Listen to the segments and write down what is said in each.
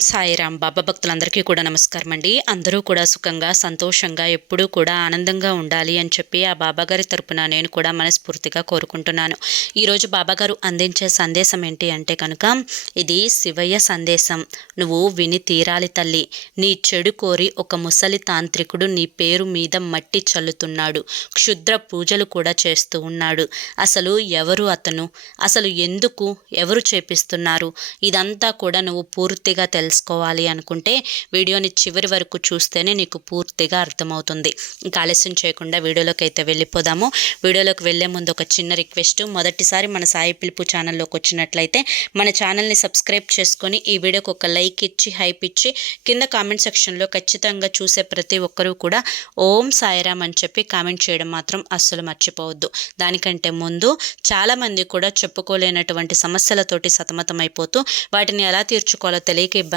సాయిరాం బాబా భక్తులందరికీ కూడా నమస్కారం అండి అందరూ కూడా సుఖంగా సంతోషంగా ఎప్పుడూ కూడా ఆనందంగా ఉండాలి అని చెప్పి ఆ బాబాగారి తరపున నేను కూడా మనస్ఫూర్తిగా కోరుకుంటున్నాను. ఈరోజు బాబాగారు అందించే సందేశం ఏంటి అంటే కనుక ఇది శివయ్య సందేశం. నువ్వు విని తీరాలి తల్లి. నీ చెడు కోరి ఒక ముసలి తాంత్రికుడు నీ పేరు మీద మట్టి చల్లుతున్నాడు. క్షుద్ర పూజలు కూడా చేస్తూ ఉన్నాడు. అసలు ఎవరు అతను? అసలు ఎందుకు? ఎవరు చేపిస్తున్నారు? ఇదంతా కూడా నువ్వు పూర్తిగా తెలుసుకోవాలి అనుకుంటే వీడియోని చివరి వరకు చూస్తేనే నీకు పూర్తిగా అర్థమవుతుంది. ఇంకా ఆలస్యం చేయకుండా వీడియోలోకి అయితే వెళ్ళిపోదాము. వీడియోలోకి వెళ్ళే ముందు ఒక చిన్న రిక్వెస్ట్. మొదటిసారి మన సాయి పిలుపు ఛానల్లోకి వచ్చినట్లయితే మన ఛానల్ని సబ్స్క్రైబ్ చేసుకొని ఈ వీడియోకి ఒక లైక్ ఇచ్చి హైప్ ఇచ్చి కింద కామెంట్ సెక్షన్లో ఖచ్చితంగా చూసే ప్రతి ఒక్కరూ కూడా ఓం సాయిరామ్ అని చెప్పి కామెంట్ చేయడం మాత్రం అస్సలు మర్చిపోవద్దు. దానికంటే ముందు చాలామంది కూడా చెప్పుకోలేనటువంటి సమస్యలతోటి సతమతమైపోతూ వాటిని ఎలా తీర్చుకోవాలో తెలియక ఇబ్బంది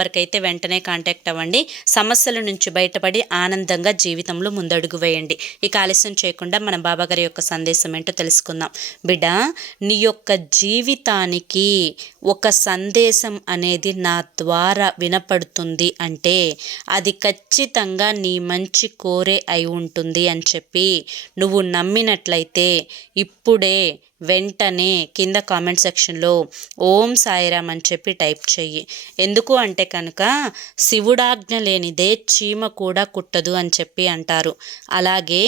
నెంబర్కి అయితే వెంటనే కాంటాక్ట్ అవ్వండి. సమస్యల నుంచి బయటపడి ఆనందంగా జీవితంలో ముందడుగు వేయండి. ఇక ఆలస్యం చేయకుండా మన బాబాగారి యొక్క సందేశం ఏంటో తెలుసుకుందాం. బిడ్డ నీ యొక్క జీవితానికి ఒక సందేశం అనేది నా ద్వారా వినపడుతుంది అంటే అది ఖచ్చితంగా నీ మంచి కోరే అయి ఉంటుంది అని చెప్పి నువ్వు నమ్మినట్లయితే ఇప్పుడే వెంటనే కింద కామెంట్ సెక్షన్లో ఓం సాయిరామ్ అని చెప్పి టైప్ చెయ్యి. ఎందుకు అంటే కనుక శివుడాజ్ఞ లేనిదే చీమ కూడా కుట్టదు అని చెప్పి అంటారు. అలాగే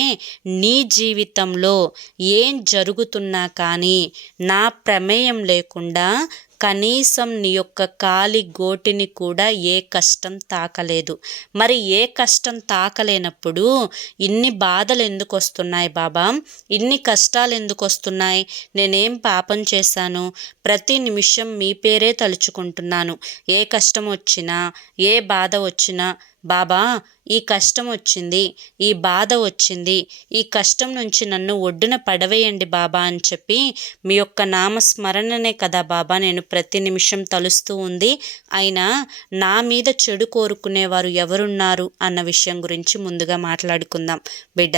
నీ జీవితంలో ఏం జరుగుతున్నా కానీ నా ప్రమేయం లేకుండా కనీసం నీ యొక్క కాలి గోటిని కూడా ఏ కష్టం తాకలేదు. మరి ఏ కష్టం తాకలేనప్పుడు ఇన్ని బాధలు ఎందుకు వస్తున్నాయి బాబా? ఇన్ని కష్టాలు ఎందుకు వస్తున్నాయి? నేనేం పాపం చేశాను? ప్రతి నిమిషం మీ పేరే తలుచుకుంటున్నాను. ఏ కష్టం వచ్చినా ఏ బాధ వచ్చినా బాబా ఈ కష్టం వచ్చింది ఈ బాధ వచ్చింది ఈ కష్టం నుంచి నన్ను ఒడ్డున పడవేయండి బాబా అని చెప్పి మీ యొక్క నామస్మరణనే కదా బాబా నేను ప్రతి నిమిషం తలుస్తూ ఉంది. అయినా నా మీద చెడు కోరుకునేవారు ఎవరున్నారు అన్న విషయం గురించి ముందుగా మాట్లాడుకుందాం. బిడ్డ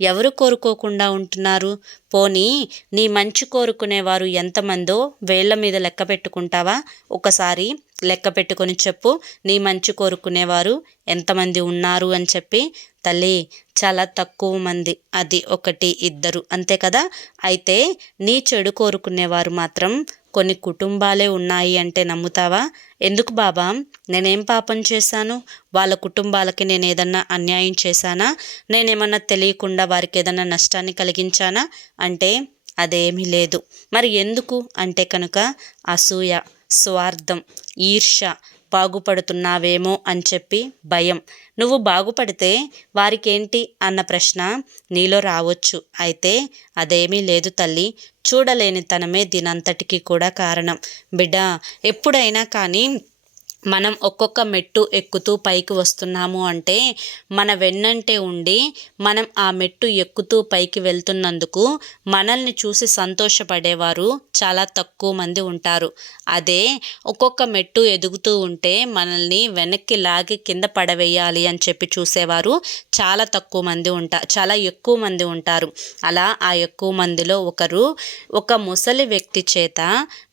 ఎవరు కోరుకోకుండా ఉంటున్నారు? పోనీ నీ మంచి కోరుకునేవారు ఎంతమందో వేళ్ళ మీద లెక్క పెట్టుకుంటావా? ఒకసారి లెక్క పెట్టుకొని చెప్పు నీ మంచి కోరుకునేవారు ఎంతమంది ఉన్నారు? అని చెప్పి తల్లి చాలా తక్కువ మంది. అది ఒకటి ఇద్దరు. అంతే కదా? అయితే నీ చెడు కోరుకునేవారు మాత్రం కొన్ని కుటుంబాలే ఉన్నాయి అంటే నమ్ముతావా? ఎందుకు బాబా? నేనేం పాపం చేశాను? వాళ్ళ కుటుంబాలకి నేను ఏదన్నా అన్యాయం చేశానా? నేనేమన్నా తెలియకుండా వారికి ఏదన్నా నష్టాన్ని కలిగించానా? అంటే అదేమీ లేదు. మరి ఎందుకు? అంటే కనుక అసూయ స్వార్థం ఈర్ష బాగుపడుతున్నావేమో అని చెప్పి భయం. నువ్వు బాగుపడితే వారికేంటి అన్న ప్రశ్న నీలో రావచ్చు. అయితే అదేమీ లేదు తల్లి. చూడలేని తనమే దీనంతటికీ కూడా కారణం. బిడ్డ ఎప్పుడైనా కానీ మనం ఒక్కొక్క మెట్టు ఎక్కుతూ పైకి వస్తున్నాము అంటే మన వెన్నంటే ఉండి మనం ఆ మెట్టు ఎక్కుతూ పైకి వెళ్తున్నందుకు మనల్ని చూసి సంతోషపడేవారు చాలా తక్కువ మంది ఉంటారు. అదే ఒక్కొక్క మెట్టు ఎదుగుతూ ఉంటే మనల్ని వెనక్కి లాగి కింద పడవేయాలి అని చెప్పి చూసేవారు చాలా తక్కువ మంది ఉంటారు చాలా ఎక్కువ మంది ఉంటారు. అలా ఆ ఎక్కువ మందిలో ఒకరు ఒక ముసలి వ్యక్తి చేత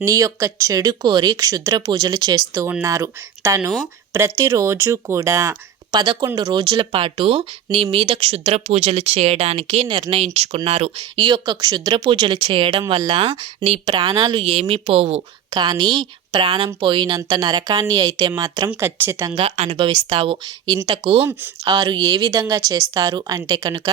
నీ యొక్క చెడు కోరి క్షుద్ర పూజలు చేస్తూ ఉన్నారు. తను ప్రతిరోజు కూడా పదకొండు రోజుల పాటు నీ మీద క్షుద్ర పూజలు చేయడానికి నిర్ణయించుకున్నారు. ఈ యొక్క క్షుద్ర పూజలు చేయడం వల్ల నీ ప్రాణాలు ఏమీ పోవు. కానీ ప్రాణం పోయినంత నరకాన్ని అయితే మాత్రం ఖచ్చితంగా అనుభవిస్తావు. ఇంతకు వారు ఏ విధంగా చేస్తారు అంటే కనుక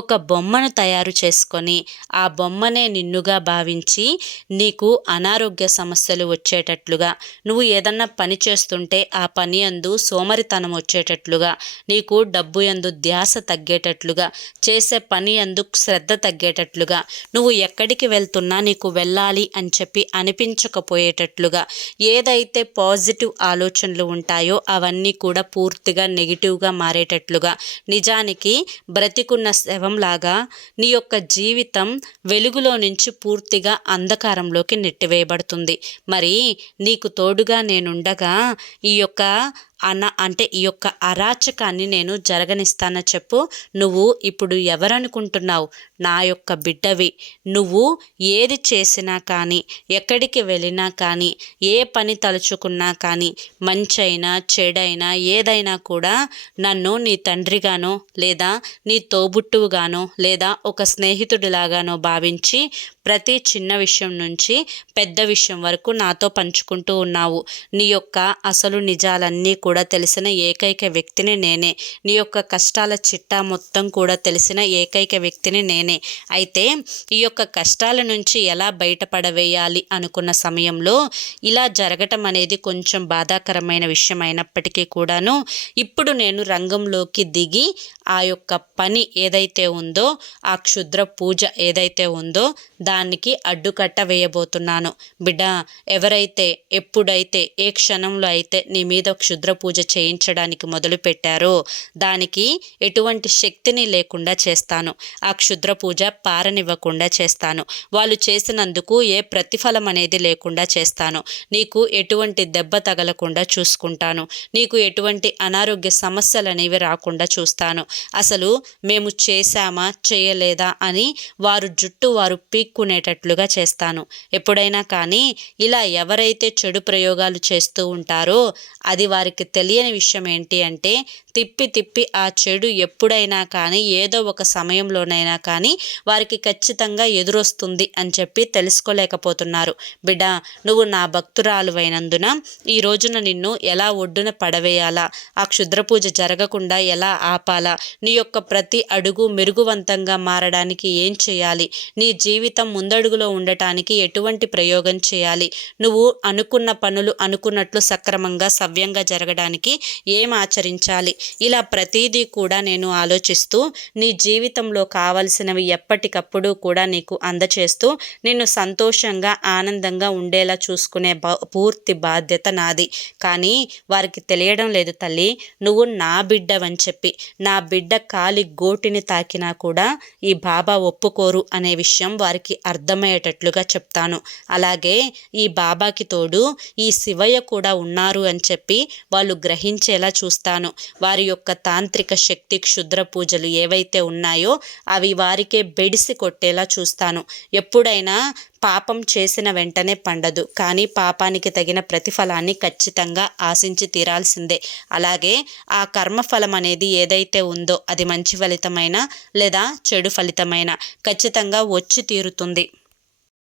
ఒక బొమ్మను తయారు చేసుకొని ఆ బొమ్మనే నిన్నుగా భావించి నీకు అనారోగ్య సమస్యలు వచ్చేటట్లుగా నువ్వు ఏదన్నా పని చేస్తుంటే ఆ పని అందు సోమరితనం వచ్చేటట్లుగా నీకు డబ్బు ఎందు ధ్యాస తగ్గేటట్లుగా చేసే పని అందు శ్రద్ధ తగ్గేటట్లుగా నువ్వు ఎక్కడికి వెళ్తున్నా నీకు వెళ్ళాలి అని చెప్పి అనిపించకపోయేటట్లుగా ఏదైతే పాజిటివ్ ఆలోచనలు ఉంటాయో అవన్నీ కూడా పూర్తిగా నెగిటివ్గా మారేటట్లుగా. నిజానికి బ్రతికున్న శవంలాగా నీ యొక్క జీవితం వెలుగులో నుంచి పూర్తిగా అంధకారంలోకి నెట్టివేయబడుతుంది. మరి నీకు తోడుగా నేనుండగా ఈ యొక్క అన అంటే ఈ యొక్క అరాచకాన్ని నేను జరగనిస్తాన చెప్పు. నువ్వు ఇప్పుడు ఎవరనుకుంటున్నావు? నా యొక్క బిడ్డవి. నువ్వు ఏది చేసినా కానీ ఎక్కడికి వెళ్ళినా కానీ ఏ పని తలుచుకున్నా కానీ మంచైనా చెడైనా ఏదైనా కూడా నన్ను నీ తండ్రిగానో లేదా నీ తోబుట్టువుగానో లేదా ఒక స్నేహితుడిలాగానో భావించి ప్రతి చిన్న విషయం నుంచి పెద్ద విషయం వరకు నాతో పంచుకుంటూ ఉన్నావు. నీ యొక్క అసలు నిజాలన్నీ కూడా తెలిసిన ఏకైక వ్యక్తిని నేనే. నీ యొక్క కష్టాల చిట్టా మొత్తం కూడా తెలిసిన ఏకైక వ్యక్తిని నేనే. అయితే ఈ యొక్క కష్టాల నుంచి ఎలా బయటపడవేయాలి అనుకున్న సమయంలో ఇలా జరగటం అనేది కొంచెం బాధాకరమైన విషయం అయినప్పటికీ కూడాను ఇప్పుడు నేను రంగంలోకి దిగి ఆ యొక్క పని ఏదైతే ఉందో ఆ క్షుద్ర పూజ ఏదైతే ఉందో దానికి అడ్డుకట్ట వేయబోతున్నాను. బిడ్డ ఎవరైతే ఎప్పుడైతే ఏ క్షణంలో అయితే నీ మీద క్షుద్ర పూజ చేయించడానికి మొదలు పెట్టారో దానికి ఎటువంటి శక్తిని లేకుండా చేస్తాను. ఆ క్షుద్ర పూజ పారనివ్వకుండా చేస్తాను. వాళ్ళు చేసినందుకు ఏ ప్రతిఫలం అనేది లేకుండా చేస్తాను. నీకు ఎటువంటి దెబ్బ తగలకుండా చూసుకుంటాను. నీకు ఎటువంటి అనారోగ్య సమస్యలు అనేవి రాకుండా చూస్తాను. అసలు మేము చేశామా చేయలేదా అని వారు జుట్టు వారు పీక్కునేటట్లుగా చేస్తాను. ఎప్పుడైనా కానీ ఇలా ఎవరైతే చెడు ప్రయోగాలు చేస్తూ ఉంటారో అది వారికి తెలియని విషయం ఏంటి అంటే తిప్పి తిప్పి ఆ చెడు ఎప్పుడైనా కానీ ఏదో ఒక సమయంలోనైనా కానీ వారికి ఖచ్చితంగా ఎదురొస్తుంది అని చెప్పి తెలుసుకోలేకపోతున్నారు. బిడ్డ నువ్వు నా భక్తురాలువైనందున ఈ రోజున నిన్ను ఎలా ఒడ్డున పడవేయాలా? ఆ క్షుద్ర పూజ జరగకుండా ఎలా ఆపాలా? నీ యొక్క ప్రతి అడుగు మెరుగువంతంగా మారడానికి ఏం చేయాలి? నీ జీవితం ముందడుగులో ఉండటానికి ఎటువంటి ప్రయోగం చేయాలి? నువ్వు అనుకున్న పనులు అనుకున్నట్లు సక్రమంగా సవ్యంగా జరగడానికి ఏం ఆచరించాలి? ఇలా ప్రతిదీ కూడా నేను ఆలోచిస్తూ నీ జీవితంలో కావలసినవి ఎప్పటికప్పుడు కూడా నీకు అందచేస్తూ నిన్ను సంతోషంగా ఆనందంగా ఉండేలా చూసుకునే పూర్తి బాధ్యత నాది. కానీ వారికి తెలియడం లేదు తల్లి నువ్వు నా బిడ్డవని చెప్పి నా బిడ్డ కాలి గోటిని తాకినా కూడా ఈ బాబా ఒప్పుకోరు అనే విషయం వారికి అర్థమయ్యేటట్లుగా చెప్తాను. అలాగే ఈ బాబాకి తోడు ఈ శివయ్య కూడా ఉన్నారు అని చెప్పి వాళ్ళు గ్రహించేలా చూస్తాను. వారి యొక్క తాంత్రిక శక్తి క్షుద్ర పూజలు ఏవైతే ఉన్నాయో అవి వారికే బెడిసి కొట్టేలా చూస్తాను. ఎప్పుడైనా పాపం చేసిన వెంటనే పండదు. కానీ పాపానికి తగిన ప్రతిఫలాన్ని ఖచ్చితంగా ఆశించి తీరాల్సిందే. అలాగే ఆ కర్మఫలం అనేది ఏదైతే ఉందో అది మంచి ఫలితమైన లేదా చెడు ఫలితమైన ఖచ్చితంగా వచ్చి తీరుతుంది.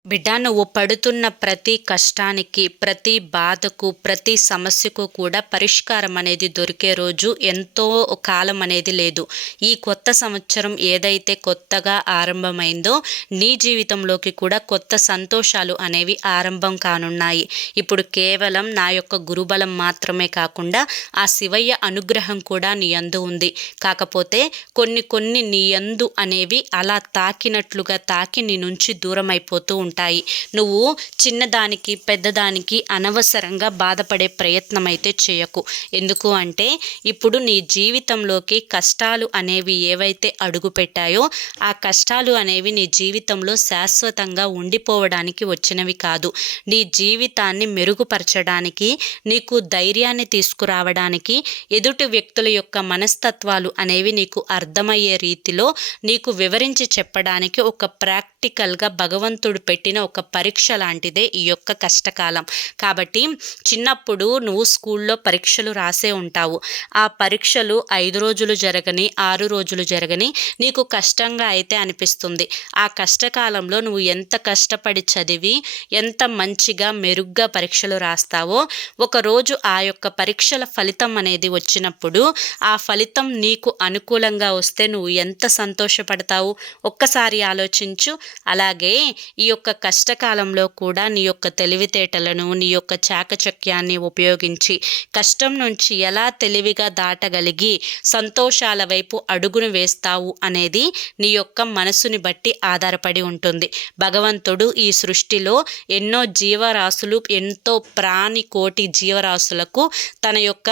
బిడ్డ నువ్వు పడుతున్న ప్రతి కష్టానికి ప్రతి బాధకు ప్రతి సమస్యకు కూడా పరిష్కారం అనేది దొరికే రోజు. ఎంతో కాలం అనేది లేదు. ఈ కొత్త సంవత్సరం ఏదైతే కొత్తగా ఆరంభమైందో నీ జీవితంలోకి కూడా కొత్త సంతోషాలు అనేవి ఆరంభం కానున్నాయి. ఇప్పుడు కేవలం నా యొక్క గురుబలం మాత్రమే కాకుండా ఆ శివయ్య అనుగ్రహం కూడా నీ అందు ఉంది. కాకపోతే కొన్ని కొన్ని నీ అందు అనేవి అలా తాకినట్లుగా తాకి నీ నుంచి దూరం అయిపోతూ ఉంటాయి. ఉంటాయి. నువ్వు చిన్నదానికి పెద్దదానికి అనవసరంగా బాధపడే ప్రయత్నం అయితే చేయకు. ఎందుకు అంటే ఇప్పుడు నీ జీవితంలోకి కష్టాలు అనేవి ఏవైతే అడుగు పెట్టాయో ఆ కష్టాలు అనేవి నీ జీవితంలో శాశ్వతంగా ఉండిపోవడానికి వచ్చినవి కాదు. నీ జీవితాన్ని మెరుగుపరచడానికి నీకు ధైర్యాన్ని తీసుకురావడానికి ఎదుటి వ్యక్తుల యొక్క మనస్తత్వాలు అనేవి నీకు అర్థమయ్యే రీతిలో నీకు వివరించి చెప్పడానికి ఒక ప్రాక్టి ప్రాక్టికల్గా భగవంతుడు పెట్టిన ఒక పరీక్ష లాంటిదే ఈ యొక్క కష్టకాలం. కాబట్టి చిన్నప్పుడు నువ్వు స్కూల్లో పరీక్షలు రాసే ఉంటావు. ఆ పరీక్షలు ఐదు రోజులు జరగని ఆరు రోజులు జరగని నీకు కష్టంగా అయితే అనిపిస్తుంది. ఆ కష్టకాలంలో నువ్వు ఎంత కష్టపడి చదివి ఎంత మంచిగా మెరుగ్గా పరీక్షలు రాస్తావో ఒకరోజు ఆ యొక్క పరీక్షల ఫలితం అనేది వచ్చినప్పుడు ఆ ఫలితం నీకు అనుకూలంగా వస్తే నువ్వు ఎంత సంతోషపడతావు? ఒక్కసారి ఆలోచించు. అలాగే ఈ యొక్క కష్టకాలంలో కూడా నీ యొక్క తెలివితేటలను నీ యొక్క చాకచక్యాన్ని ఉపయోగించి కష్టం నుంచి ఎలా తెలివిగా దాటగలిగి సంతోషాల వైపు అడుగును వేస్తావు అనేది నీ యొక్క మనసుని బట్టి ఆధారపడి ఉంటుంది. భగవంతుడు ఈ సృష్టిలో ఎన్నో జీవరాశులు ఎంతో ప్రాణి కోటి జీవరాశులకు తన యొక్క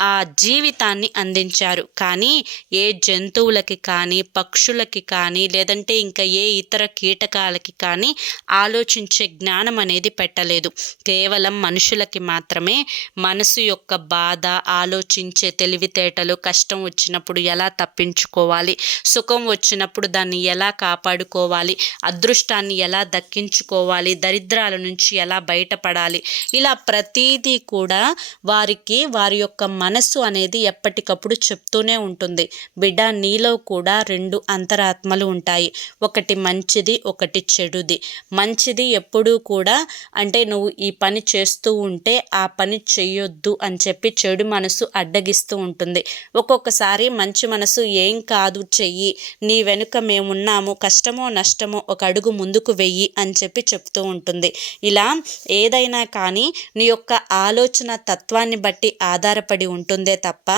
ఆ జీవితాన్ని అందించారు. కానీ ఏ జంతువులకి కానీ పక్షులకి కానీ లేదంటే ఇంకా ఏ ఇతర కీటకాలకి కానీ ఆలోచించే జ్ఞానం అనేది పెట్టలేదు. కేవలం మనుషులకి మాత్రమే మనసు యొక్క బాధ ఆలోచించే తెలివితేటలు కష్టం వచ్చినప్పుడు ఎలా తప్పించుకోవాలి సుఖం వచ్చినప్పుడు దాన్ని ఎలా కాపాడుకోవాలి అదృష్టాన్ని ఎలా దక్కించుకోవాలి దరిద్రాల నుంచి ఎలా బయటపడాలి ఇలా ప్రతీదీ కూడా వారికి వారి యొక్క మనసు అనేది ఎప్పటికప్పుడు చెప్తూనే ఉంటుంది. బిడ్డ నీలో కూడా రెండు అంతరాత్మలు ఉంటాయి. ఒకటి మంచి మంచిది ఒకటి చెడుది. మంచిది ఎప్పుడూ కూడా అంటే నువ్వు ఈ పని చేస్తూ ఉంటే ఆ పని చెయ్యొద్దు అని చెప్పి చెడు మనసు అడ్డగిస్తూ ఉంటుంది. ఒక్కొక్కసారి మంచి మనసు ఏం కాదు చెయ్యి నీ వెనుక మేమున్నాము కష్టమో నష్టమో ఒక అడుగు ముందుకు వెయ్యి అని చెప్పి చెప్తూ ఉంటుంది. ఇలా ఏదైనా కానీ నీ యొక్క ఆలోచన తత్వాన్ని బట్టి ఆధారపడి ఉంటుందే తప్ప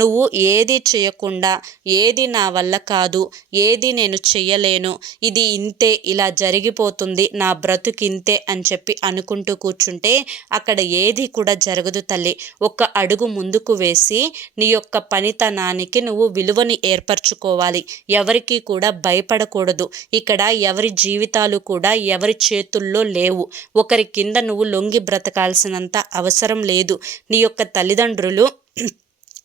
నువ్వు ఏది చేయకుండా ఏది నా వల్ల కాదు ఏది నేను చెయ్యలేను ఇది ఇంతే ఇలా జరిగిపోతుంది నా బ్రతుకింతే అని చెప్పి అనుకుంటూ కూర్చుంటే అక్కడ ఏది కూడా జరగదు తల్లి. ఒక్క అడుగు ముందుకు వేసి నీ యొక్క పనితనానికి నువ్వు విలువని ఏర్పరచుకోవాలి. ఎవరికి కూడా భయపడకూడదు. ఇక్కడ ఎవరి జీవితాలు కూడా ఎవరి చేతుల్లో లేవు. ఒకరి కింద నువ్వు లొంగి బ్రతకాల్సినంత అవసరం లేదు. నీ యొక్క తల్లిదండ్రులు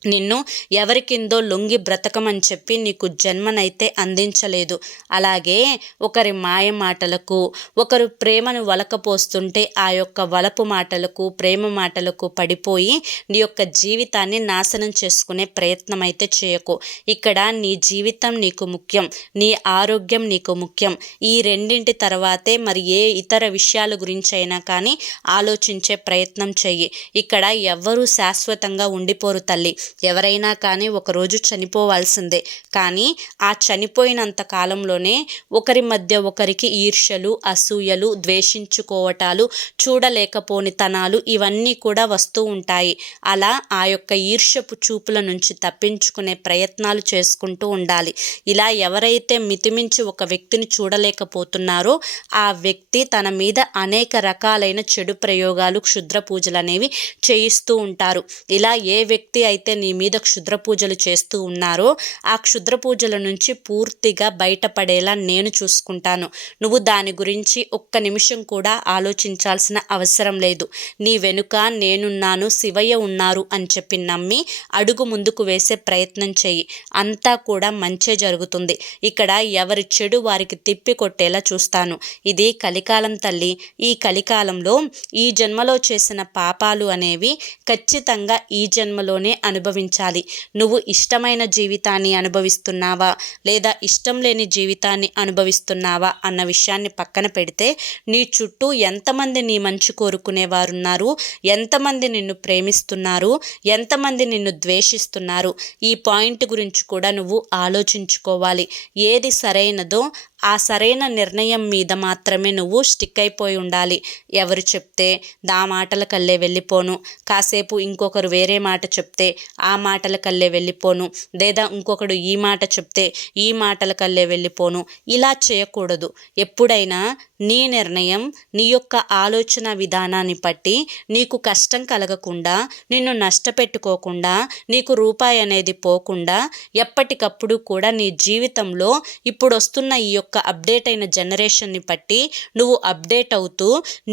నిన్ను ఎవరికిందో లొంగి బ్రతకమని చెప్పి నీకు జన్మనైతే అందించలేదు. అలాగే ఒకరి మాయ మాటలకు ఒకరు ప్రేమను వలకపోస్తుంటే ఆ యొక్క వలపు మాటలకు ప్రేమ మాటలకు పడిపోయి నీ యొక్క జీవితాన్ని నాశనం చేసుకునే ప్రయత్నం అయితే చేయకు. ఇక్కడ నీ జీవితం నీకు ముఖ్యం నీ ఆరోగ్యం నీకు ముఖ్యం. ఈ రెండింటి తర్వాతే మరి ఏ ఇతర విషయాల గురించి అయినా కానీ ఆలోచించే ప్రయత్నం చెయ్యి. ఇక్కడ ఎవ్వరూ శాశ్వతంగా ఉండిపోరు తల్లి. ఎవరైనా కానీ ఒకరోజు చనిపోవాల్సిందే. కానీ ఆ చనిపోయినంత కాలంలోనే ఒకరి మధ్య ఒకరికి ఈర్ష్యలు అసూయలు ద్వేషించుకోవటాలు చూడలేకపోనితనాలు ఇవన్నీ కూడా వస్తూ ఉంటాయి. అలా ఆ యొక్క ఈర్ష్యపు చూపుల నుంచి తప్పించుకునే ప్రయత్నాలు చేసుకుంటూ ఉండాలి. ఇలా ఎవరైతే మితిమించి ఒక వ్యక్తిని చూడలేకపోతున్నారో ఆ వ్యక్తి తన మీద అనేక రకాలైన చెడు ప్రయోగాలు క్షుద్ర పూజలు అనేవి చేయిస్తూ ఉంటారు. ఇలా ఏ వ్యక్తి అయితే నీ మీద క్షుద్ర పూజలు చేస్తూ ఉన్నారో ఆ క్షుద్ర పూజల నుంచి పూర్తిగా బయటపడేలా నేను చూసుకుంటాను. నువ్వు దాని గురించి ఒక్క నిమిషం కూడా ఆలోచించాల్సిన అవసరం లేదు. నీ వెనుక నేనున్నాను శివయ్య ఉన్నారు అని చెప్పి నమ్మి అడుగు ముందుకు వేసే ప్రయత్నం చేయి అంతా కూడా మంచే జరుగుతుంది. ఇక్కడ ఎవరి చెడు వారికి తిప్పి కొట్టేలా చూస్తాను. ఇది కలికాలం తల్లి. ఈ కలికాలంలో ఈ జన్మలో చేసిన పాపాలు అనేవి ఖచ్చితంగా ఈ జన్మలోనే అనుభవించాలి. నువ్వు ఇష్టమైన జీవితాన్ని అనుభవిస్తున్నావా? లేదా ఇష్టం లేని జీవితాన్ని అనుభవిస్తున్నావా? అన్న విషయాన్ని పక్కన పెడితే నీ చుట్టూ ఎంతమంది నీ మంచి కోరుకునేవారున్నారు? ఎంతమంది నిన్ను ప్రేమిస్తున్నారు? ఎంతమంది నిన్ను ద్వేషిస్తున్నారు? ఈ పాయింట్ గురించి కూడా నువ్వు ఆలోచించుకోవాలి. ఏది సరైనదో ఆ సరైన నిర్ణయం మీద మాత్రమే నువ్వు స్టిక్ అయిపోయి ఉండాలి. ఎవరు చెప్తే దా మాటల కల్లే వెళ్ళిపోను. కాసేపు ఇంకొకరు వేరే మాట చెప్తే ఆ మాటల కల్లే వెళ్ళిపోను. లేదా ఇంకొకడు ఈ మాట చెప్తే ఈ మాటల కల్లే వెళ్ళిపోను. ఇలా చేయకూడదు. ఎప్పుడైనా నీ నిర్ణయం నీ యొక్క ఆలోచన విధానాన్ని బట్టి నీకు కష్టం కలగకుండా నిన్ను నష్టపెట్టుకోకుండా నీకు రూపాయి అనేది పోకుండా ఎప్పటికప్పుడు కూడా నీ జీవితంలో ఇప్పుడు వస్తున్న ఈ యొక్క యొక్క అప్డేట్ అయిన జనరేషన్ని బట్టి నువ్వు అప్డేట్ అవుతూ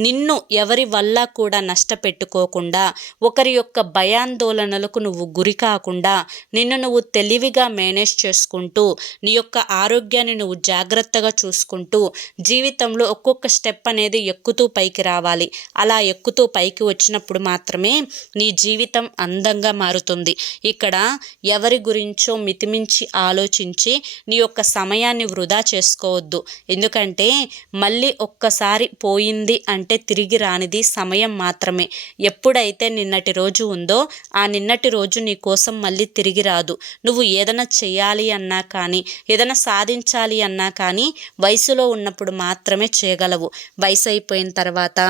నిన్ను ఎవరి వల్ల కూడా నష్టపెట్టుకోకుండా ఒకరి యొక్క భయాందోళనలకు నువ్వు గురి కాకుండా నిన్ను నువ్వు తెలివిగా మేనేజ్ చేసుకుంటూ నీ యొక్క ఆరోగ్యాన్ని నువ్వు జాగ్రత్తగా చూసుకుంటూ జీవితంలో ఒక్కొక్క స్టెప్ అనేది ఎక్కుతూ పైకి రావాలి. అలా ఎక్కుతూ పైకి వచ్చినప్పుడు మాత్రమే నీ జీవితం అందంగా మారుతుంది. ఇక్కడ ఎవరి గురించో మితిమించి ఆలోచించి నీ యొక్క సమయాన్ని వృధా చేసుకో చేసుకోవద్దు. ఎందుకంటే మళ్ళీ ఒక్కసారి పోయింది అంటే తిరిగి రానిది సమయం మాత్రమే. ఎప్పుడైతే నిన్నటి రోజు ఉందో ఆ నిన్నటి రోజు నీ కోసం మళ్ళీ తిరిగి రాదు. నువ్వు ఏదైనా చేయాలి అన్నా కానీ ఏదైనా సాధించాలి అన్నా కానీ వయసులో ఉన్నప్పుడు మాత్రమే చేయగలవు. వయసు అయిపోయిన తర్వాత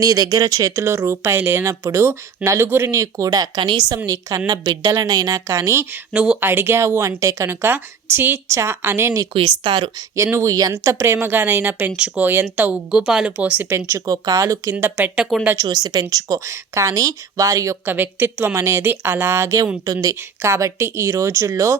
నీ దగ్గర చేతిలో రూపాయి లేనప్పుడు నలుగురిని కూడా కనీసం నీ కన్న బిడ్డలనైనా కానీ నువ్వు అడిగావు అంటే కనుక చీ చా అనే నీకు ఇస్తారు. నువ్వు ఎంత ప్రేమగానైనా పెంచుకో ఎంత ఉగ్గుపాలు పోసి పెంచుకో కాలు కింద పెట్టకుండా చూసి పెంచుకో. కానీ వారి యొక్క వ్యక్తిత్వం అనేది అలాగే ఉంటుంది. కాబట్టి ఈ రోజుల్లో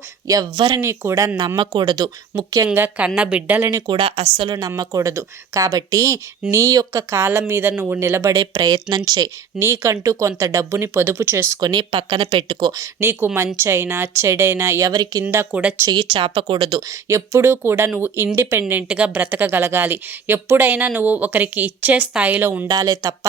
ఎవ్వరిని కూడా నమ్మకూడదు. ముఖ్యంగా కన్న బిడ్డలని కూడా అస్సలు నమ్మకూడదు. కాబట్టి నీ యొక్క కాళ్ళ మీద నువ్వు నిలబడే ప్రయత్నం చేయి. నీకంటూ కొంత డబ్బుని పొదుపు చేసుకొని పక్కన పెట్టుకో. నీకు మంచైనా చెడైనా ఎవరి కింద కూడా చెయ్యి చాపకూడదు. ఎప్పుడూ కూడా నువ్వు ఇండిపెండెంట్గా బ్రతకగలగాలి. ఎప్పుడైనా నువ్వు ఒకరికి ఇచ్చే స్థాయిలో ఉండాలే తప్ప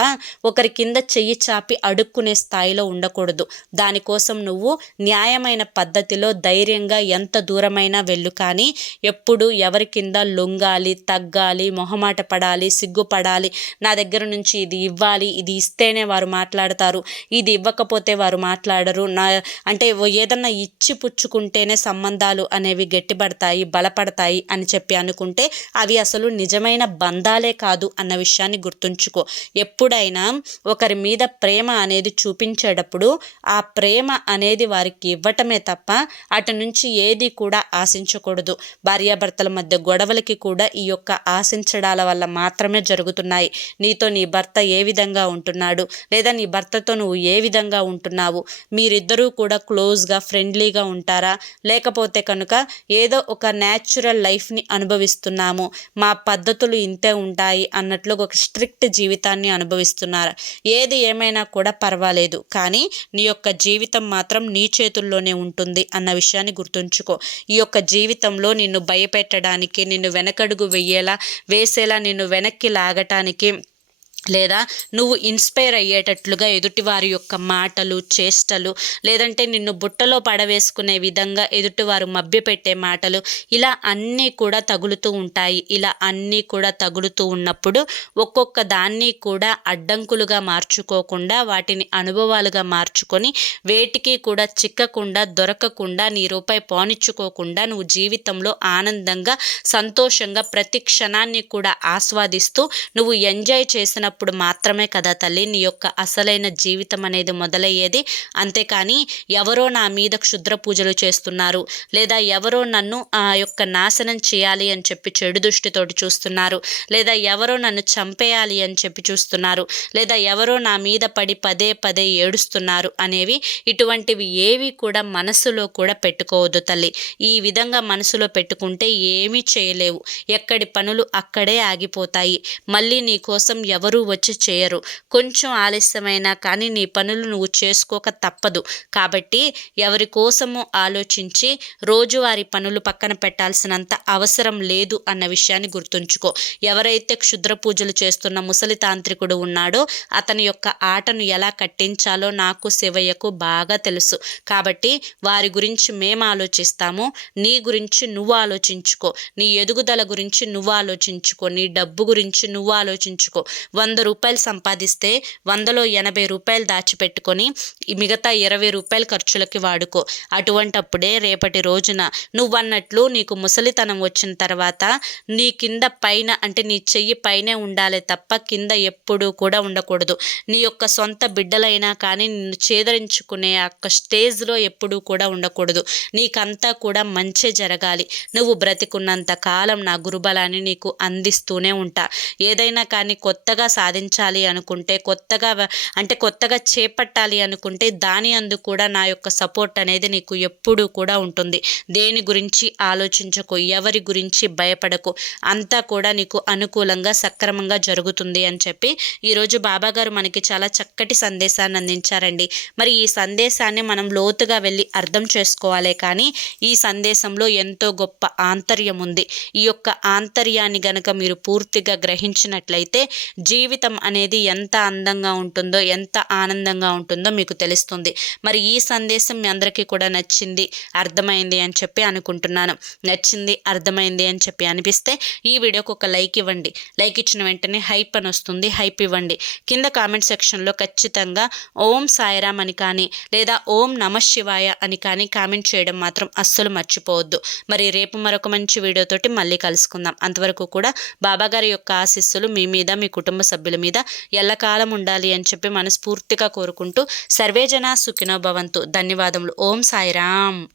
ఒకరి కింద చెయ్యి చాపి అడుక్కునే స్థాయిలో ఉండకూడదు. దానికోసం నువ్వు న్యాయమైన పద్ధతిలో ధైర్యంగా ఎంత దూరమైనా వెళ్ళు. కానీ ఎప్పుడు ఎవరి కింద లొంగాలి తగ్గాలి మొహమాట పడాలి సిగ్గుపడాలి నా దగ్గర నుంచి ఇది ఇవ్వాలి ఇది ఇస్తేనే వారు మాట్లాడతారు ఇది ఇవ్వకపోతే వారు మాట్లాడరు నా అంటే ఏదన్నా ఇచ్చి పుచ్చుకుంటేనే సంబంధాలు అనేవి అనేవి గట్టిపడతాయి బలపడతాయి అని చెప్పి అనుకుంటే అవి అసలు నిజమైన బంధాలే కాదు అన్న విషయాన్ని గుర్తుంచుకో. ఎప్పుడైనా ఒకరి మీద ప్రేమ అనేది చూపించేటప్పుడు ఆ ప్రేమ అనేది వారికి ఇవ్వటమే తప్ప అటు నుంచి ఏది కూడా ఆశించకూడదు. భార్యాభర్తల మధ్య గొడవలకి కూడా ఈ యొక్క ఆశించడాల వల్ల మాత్రమే జరుగుతున్నాయి. నీతో నీ భర్త ఏ విధంగా ఉంటున్నాడు? లేదా నీ భర్తతో నువ్వు ఏ విధంగా ఉంటున్నావు? మీరిద్దరూ కూడా క్లోజ్గా ఫ్రెండ్లీగా ఉంటారా? లేకపోతే కనుక ఏదో ఒక న్యాచురల్ లైఫ్ని అనుభవిస్తున్నాము. మా పద్ధతులు ఇంతే ఉంటాయి అన్నట్లు ఒక స్ట్రిక్ట్ జీవితాన్ని అనుభవిస్తున్నారు. ఏది ఏమైనా కూడా పర్వాలేదు. కానీ నీ యొక్క జీవితం మాత్రం నీ చేతుల్లోనే ఉంటుంది అన్న విషయాన్ని గుర్తుంచుకో. ఈ యొక్క జీవితంలో నిన్ను భయపెట్టడానికి నిన్ను వెనకడుగు వెయ్యేలా వేసేలా నిన్ను వెనక్కి లాగటానికి లేదా నువ్వు ఇన్స్పైర్ అయ్యేటట్లుగా ఎదుటివారి యొక్క మాటలు చేష్టలు లేదంటే నిన్ను బుట్టలో పడవేసుకునే విధంగా ఎదుటివారు మభ్యపెట్టే మాటలు ఇలా అన్నీ కూడా తగులుతూ ఉంటాయి. ఇలా అన్నీ కూడా తగులుతూ ఉన్నప్పుడు ఒక్కొక్క దాన్ని కూడా అడ్డంకులుగా మార్చుకోకుండా వాటిని అనుభవాలుగా మార్చుకొని వేటికి కూడా చిక్కకుండా దొరకకుండా నీ రూపాయి పోనిచ్చుకోకుండా నువ్వు జీవితంలో ఆనందంగా సంతోషంగా ప్రతి క్షణాన్ని కూడా ఆస్వాదిస్తూ నువ్వు ఎంజాయ్ చేసిన చేసినప్పుడు మాత్రమే కదా తల్లి నీ యొక్క అసలైన జీవితం అనేది మొదలయ్యేది. అంతేకాని ఎవరో నా మీద క్షుద్ర పూజలు చేస్తున్నారు లేదా ఎవరో నన్ను ఆ యొక్క నాశనం చేయాలి అని చెప్పి చెడు దృష్టితోటి చూస్తున్నారు లేదా ఎవరో నన్ను చంపేయాలి అని చెప్పి చూస్తున్నారు లేదా ఎవరో నా మీద పడి పదే పదే ఏడుస్తున్నారు అనేవి ఇటువంటివి ఏవి కూడా మనసులో కూడా పెట్టుకోవద్దు తల్లి. ఈ విధంగా మనసులో పెట్టుకుంటే ఏమీ చేయలేవు. ఎక్కడి పనులు అక్కడే ఆగిపోతాయి. మళ్ళీ నీ కోసం ఎవరు ఎవరూ వచ్చి చేయరు. కొంచెం ఆలస్యమైనా కానీ నీ పనులు నువ్వు చేసుకోక తప్పదు. కాబట్టి ఎవరి కోసమో ఆలోచించి రోజువారి పనులు పక్కన పెట్టాల్సినంత అవసరం లేదు అన్న విషయాన్ని గుర్తుంచుకో. ఎవరైతే క్షుద్ర పూజలు చేస్తున్న ముసలి తాంత్రికుడు ఉన్నాడో అతని యొక్క ఆటను ఎలా కట్టించాలో నాకు శివయ్యకు బాగా తెలుసు. కాబట్టి వారి గురించి మేము ఆలోచిస్తాము. నీ గురించి నువ్వు ఆలోచించుకో. నీ ఎదుగుదల గురించి నువ్వు ఆలోచించుకో. నీ డబ్బు గురించి నువ్వు ఆలోచించుకో. వంద రూపాయలు సంపాదిస్తే వందలో ఎనభై రూపాయలు దాచిపెట్టుకొని మిగతా ఇరవై రూపాయలు ఖర్చులకి వాడుకో. అటువంటప్పుడే రేపటి రోజున నువ్వన్నట్లు నీకు ముసలితనం వచ్చిన తర్వాత నీ కింద పైన అంటే నీ చెయ్యి పైనే ఉండాలి తప్ప కింద ఎప్పుడూ కూడా ఉండకూడదు. నీ యొక్క సొంత బిడ్డలైనా కానీ నిన్ను చేదరించుకునే యొక్క స్టేజ్లో ఎప్పుడూ కూడా ఉండకూడదు. నీకంతా కూడా మంచి జరగాలి. నువ్వు బ్రతికున్నంత కాలం నా గురుబలాన్ని నీకు అందిస్తూనే ఉంటా. ఏదైనా కానీ కొత్తగా సాధించాలి అనుకుంటే కొత్తగా అంటే కొత్తగా చేపట్టాలి అనుకుంటే దాని అందు కూడా నా యొక్క సపోర్ట్ అనేది నీకు ఎప్పుడూ కూడా ఉంటుంది. దేని గురించి ఆలోచించకు ఎవరి గురించి భయపడకు అంతా కూడా నీకు అనుకూలంగా సక్రమంగా జరుగుతుంది అని చెప్పి ఈరోజు బాబా గారు మనకి చాలా చక్కటి సందేశాన్ని అందించారండి. మరి ఈ సందేశాన్ని మనం లోతుగా వెళ్ళి అర్థం చేసుకోవాలి కానీ ఈ సందేశంలో ఎంతో గొప్ప ఆంతర్యం ఉంది. ఈ యొక్క ఆంతర్యాన్ని గనక మీరు పూర్తిగా గ్రహించినట్లయితే జీవితం జీవితం అనేది ఎంత అందంగా ఉంటుందో ఎంత ఆనందంగా ఉంటుందో మీకు తెలుస్తుంది. మరి ఈ సందేశం మీ అందరికీ కూడా నచ్చింది అర్థమైంది అని చెప్పి అనుకుంటున్నాను. నచ్చింది అర్థమైంది అని చెప్పి అనిపిస్తే ఈ వీడియోకి ఒక లైక్ ఇవ్వండి. లైక్ ఇచ్చిన వెంటనే హైప్ అని వస్తుంది హైప్ ఇవ్వండి. కింద కామెంట్ సెక్షన్లో ఖచ్చితంగా ఓం సాయిరామ్ అని కానీ లేదా ఓం నమ శివాయ అని కానీ కామెంట్ చేయడం మాత్రం అస్సలు మర్చిపోవద్దు. మరి రేపు మరొక మంచి వీడియోతోటి మళ్ళీ కలుసుకుందాం. అంతవరకు కూడా బాబాగారి యొక్క ఆశీస్సులు మీ మీద మీ కుటుంబ సభ్యులు మీద ఎల్లకాలం ఉండాలి అని చెప్పి మనస్ఫూర్తిగా కోరుకుంటూ సర్వేజన సుఖినో భవంతు. ధన్యవాదములు. ఓం సాయిరామ్.